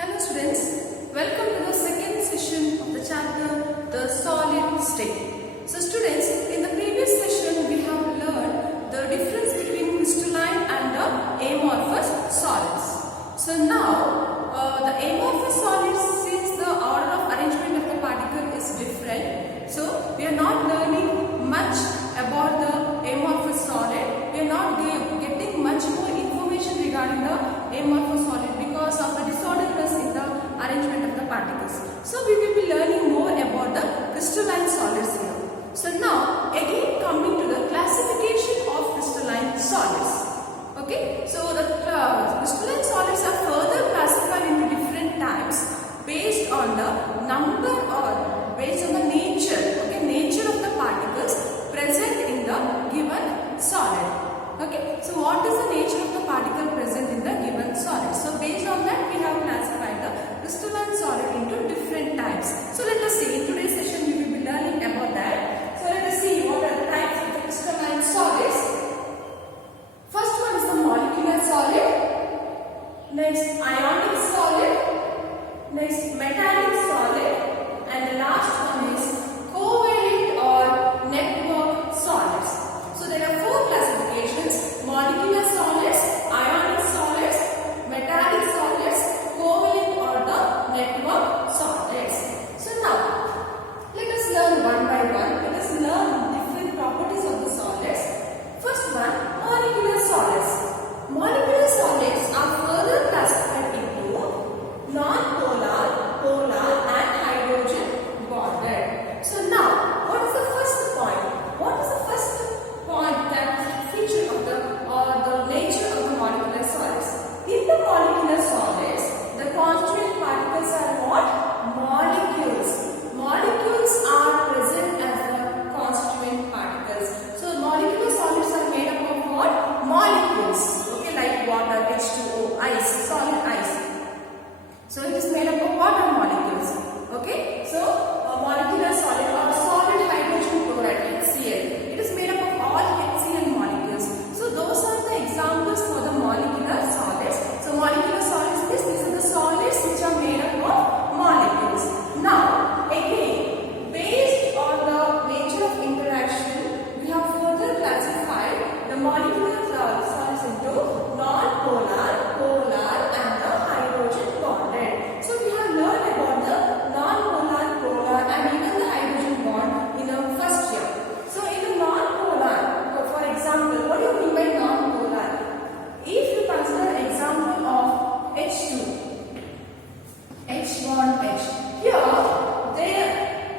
Hello students, welcome to the second session of the chapter The Solid State. So students, in the previous session we have learned the difference between crystalline and the amorphous solids. So now the amorphous solids, since the order of arrangement of the particle is different, so we are not learning much about the amorphous solid. We are not getting much more information regarding the amorphous solid because of the disorderness in the arrangement of the particles. So we will be learning more about the crystalline solids here. So now again coming to the classification of crystalline solids. Okay, so the crystalline solids are further classified into different types based on the number or based on the nature, nature of the particles present in the given solid. Okay, so what is the nature of the particle present in the given solid? So based on that we have classified the crystalline solid into different types. So let us see, in today's session we will be learning about that. So let us see what are the types of the crystalline solids. First one is the molecular solid, next ionic solid, next metallic solid, and the last one is covalent or network solids. So there are four classifications: molecular solids, ionic solids, metallic solids, covalent or the network solids. So now let us learn one by one. Let us learn different properties of the solids. First one, molecular solids. Molecular solids are further classified into non-polar, polar and hydrogen bonded. So now what is the first point? What is the first point, that feature of the nature of the molecular solids? In the molecular solids, the constituent particles are what? Molecules. Molecules are present as the constituent particles. So molecular solids are made up of what? Molecules. Okay, like water, H2O, ice, solid ice. So it is made up of water molecules. Okay, so molecular solid or solid hydrogen chloride, HCl. It is made up of all HCl molecules. So those are the examples for the molecular solids. So molecular solids means these are the solids which are made up of molecules. Now again, based on the nature of interaction, we have further classified the molecular solids into non-polar, polar and the hydrogen bonded. So we have learned about the non-polar, polar and even the hydrogen bond in the first year. So in the non-polar, for example, what do you mean by non-polar? If you consider example of H2, H bond H, here their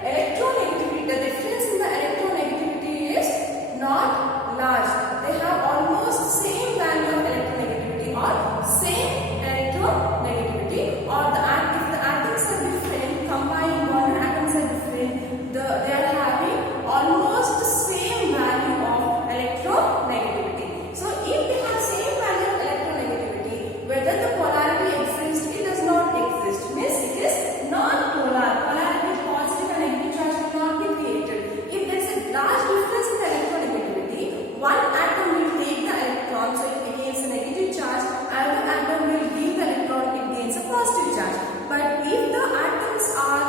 electronegativity, the difference in the electronegativity is not large. They have almost same value of electronegativity or same electronegativity, or if the atoms are different, combined bond atoms are different, they are having almost the same value of electronegativity. So if they have same value of electronegativity, whether the polarity exists, it does not exist, means it is non-polar. Polarity, positive and negative charge will not be created. If there is a large difference in the electronegativity, one atom will take the electron, so it gains a negative charge, another atom will give the electron, it gains a positive charge. But if the atoms are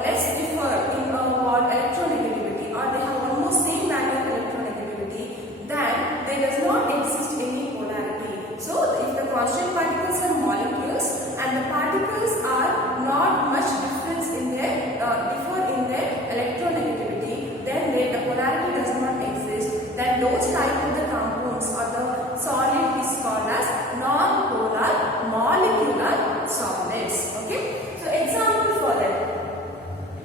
less differ in electronegativity, or they have almost same value of electronegativity, then there does not exist any polarity. So if the constant particles are molecules and the particles are not much difference in their differ in their electronegativity, then the polarity does not exist. Then those type of the compounds or the solid is called as non-polar molecular solids. Okay, so example for that: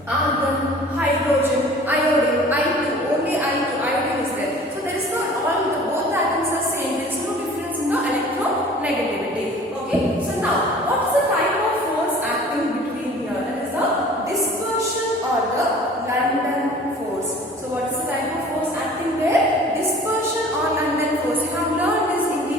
argon, hydrogen, iodine, I2, only I2, iodine is there. So there is no, both atoms are same, there is no difference in the electronegativity. Okay, so now what is the type of force acting between here? That is the dispersion or the London force. So what is the type of force acting there? Dispersion or London force. You have learned this in the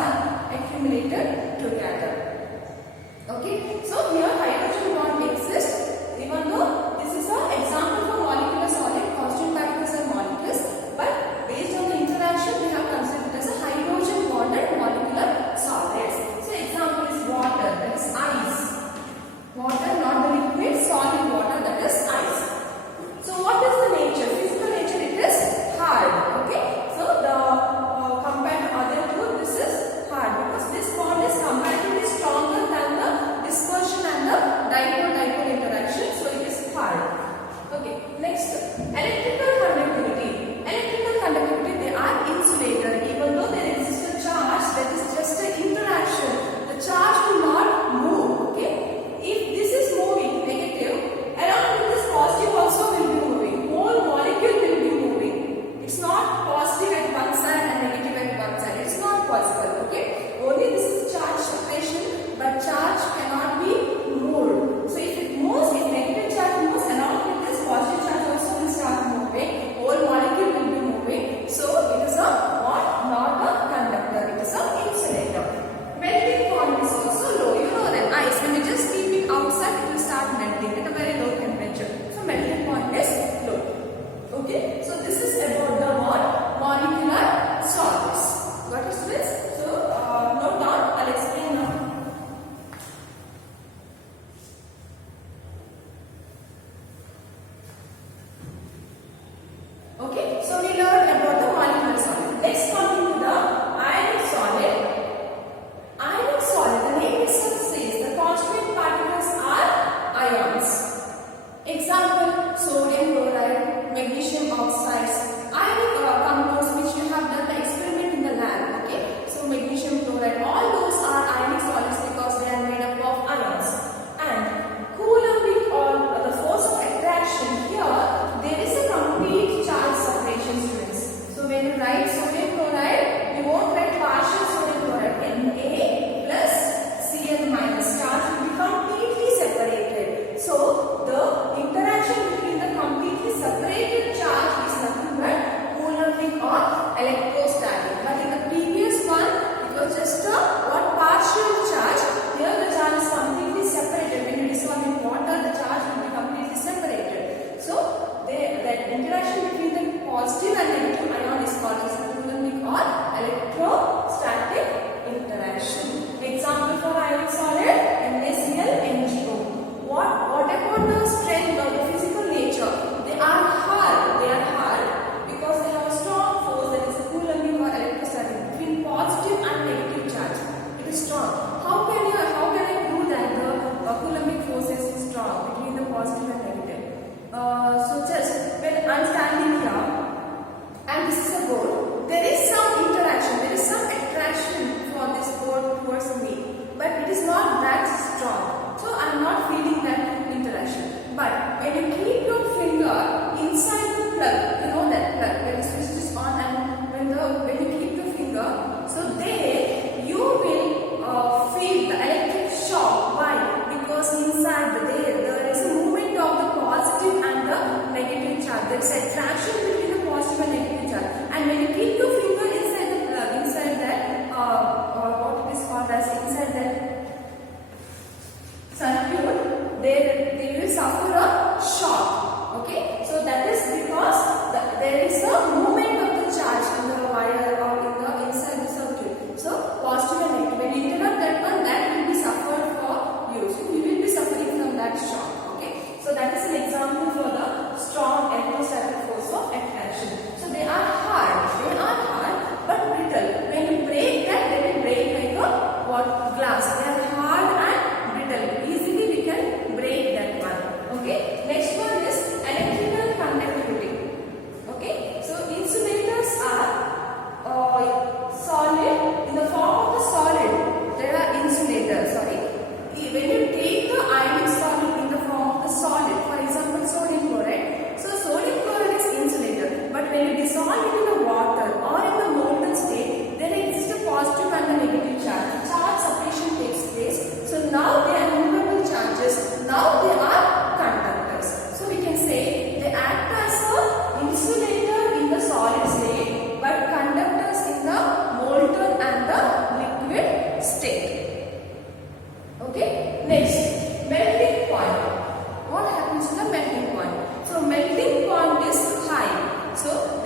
are accumulated together. Okay, so here hydrogen bond exists, even though this is an example for molecular solid, constant particles are molecules, but based on the interaction we have considered as a hydrogen bonded molecular solids. So example is water, that is ice. Water, not the liquid, solid water, that is ice. So what is the nature? Physical nature, it is hard. Okay, so the compared to other two, this is hard because this bond is comparatively stronger than the dispersion and the dipole-dipole interaction, so it is hard. Okay, next, electrical conductivity. Electrical conductivity, they are insulator. Even though there exists a charge, that is just an interaction. The charge will not move. Okay, if this is moving negative, along with this positive also will be moving. Whole molecule will be moving. It's not positive at one side and negative at one side. It's not possible. Okay, only this is charge separation, but charge cannot be moved. So if it moves, if negative charge moves, along with this positive charge also will start moving. Whole molecule will be moving. So it is a what? Not a conductor. It is a insulator. Melting point is also low. You know that ice, when you just keep it outside, it will start melting at a very low temperature. So melting point is low. Okay, so this is about the what? Molecular solids. What is this? So note down. I'll explain now. Okay, so we learned about the molecular solid. Next, coming to the ionic solid. Ionic solid, the name itself says the constituent particles are ions. Example, sodium chloride, magnesium oxides, ionic compounds which you have done the experiment in the lab. Okay, so magnesium chloride, all those are ionic solids because they are made up of ions. And Coulombic or the force of attraction, here there is a complete charge separation, students. So when you write sodium chloride, you won't write partial sodium chloride. Na plus Cl minus, charge will be completely separated. So the interaction between the completely separated charge is nothing but Coulombic or electrostatic. But in the previous one, it was just a what? Partial charge. Here the charge is completely separated. When you dissolve in water, the charge will be completely separated. So that interaction between the positive and negative ion is called as Coulombic or electrostatic interaction. Example for ionic solid, NaCl, NGO. What about the strength or the physical nature? They are hard. They are hard because they have a strong force, that is a Coulombic or electrostatic, between positive and negative charge. It is strong. How can I prove that the Coulombic force is strong between the positive and negative? So just when I'm standing here and this is a board, there is some interaction, there is some attraction for this board towards me, but it is not that strong. So I am not feeling that interaction. But when you keep your finger inside the plug, you know that plug, when the switch is on and when you keep your finger, so there you will feel the electric shock. Why? Because inside there is a movement of the positive and the negative charge. There is attraction between the positive and negative charge. And when you keep your finger inside the plug, inside that what it is called as inside that circuit, they will suffer a shock. Okay, so that is because there is a movement of the charge in the wire or inside the circuit. So positive and negative. When you interrupt that one, that will be suffered for you. So you will be suffering from that shock. Okay, so that is an example for the strong electrostatic force of attraction. So they are hard. They are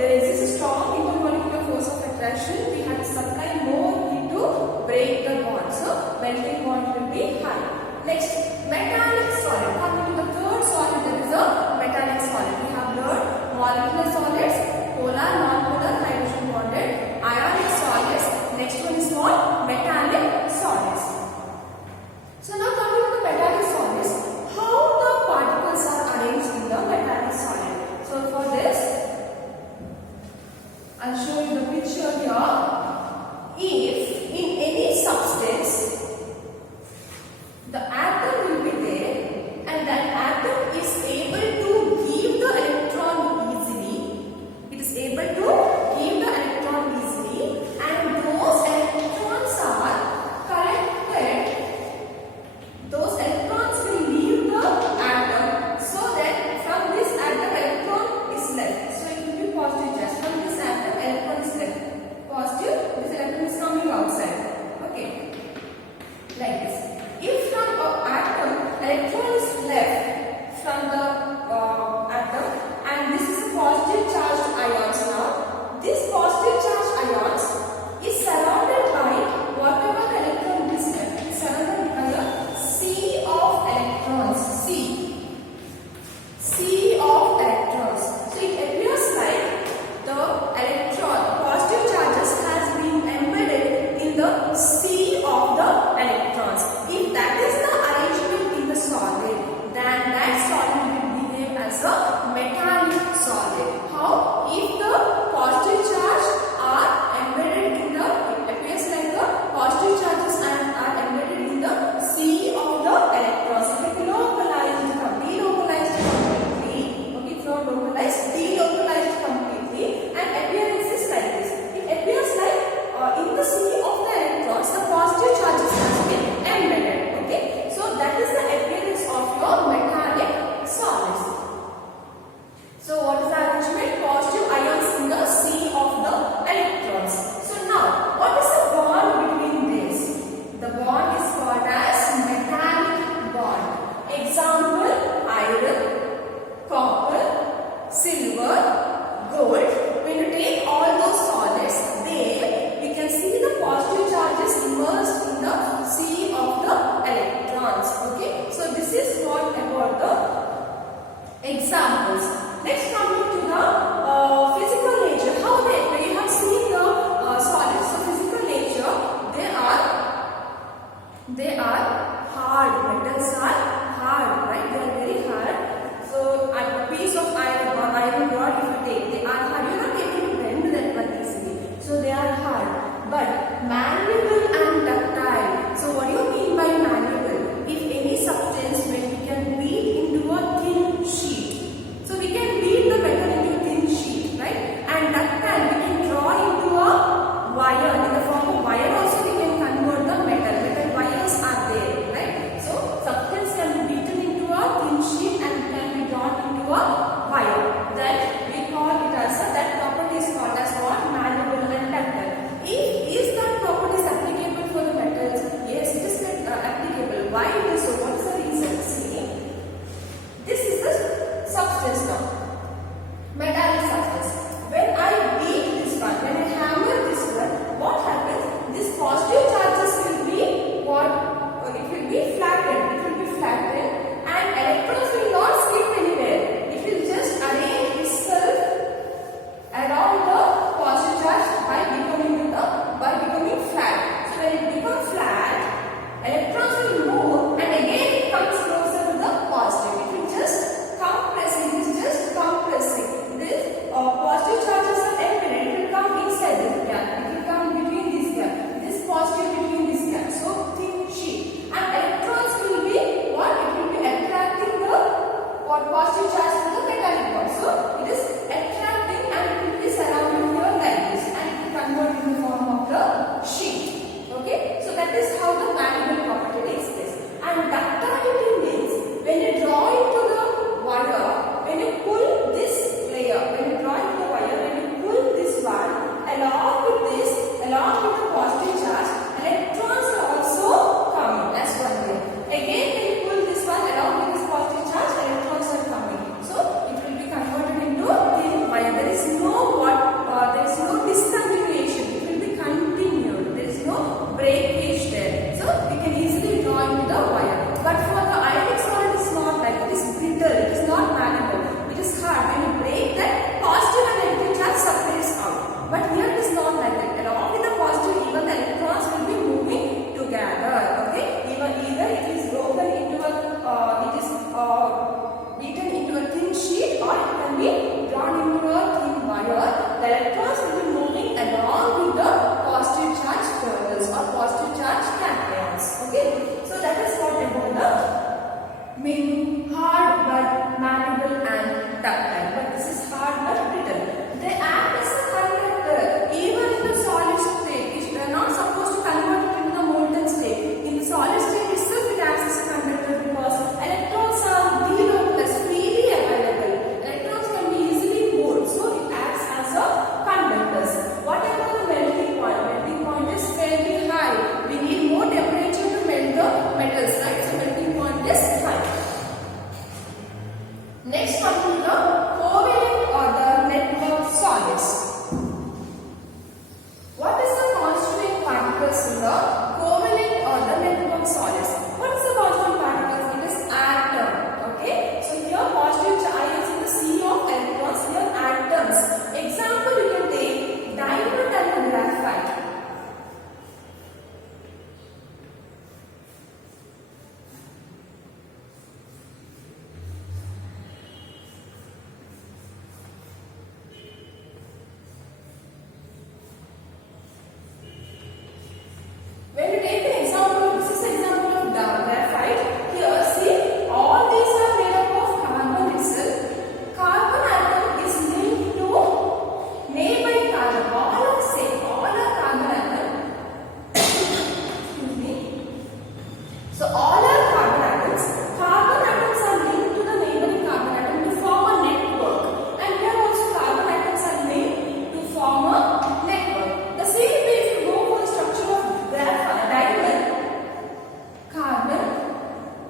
there exists a strong intermolecular force of attraction. We have to supply more heat to break the bond. So melting point will be high. Next, meta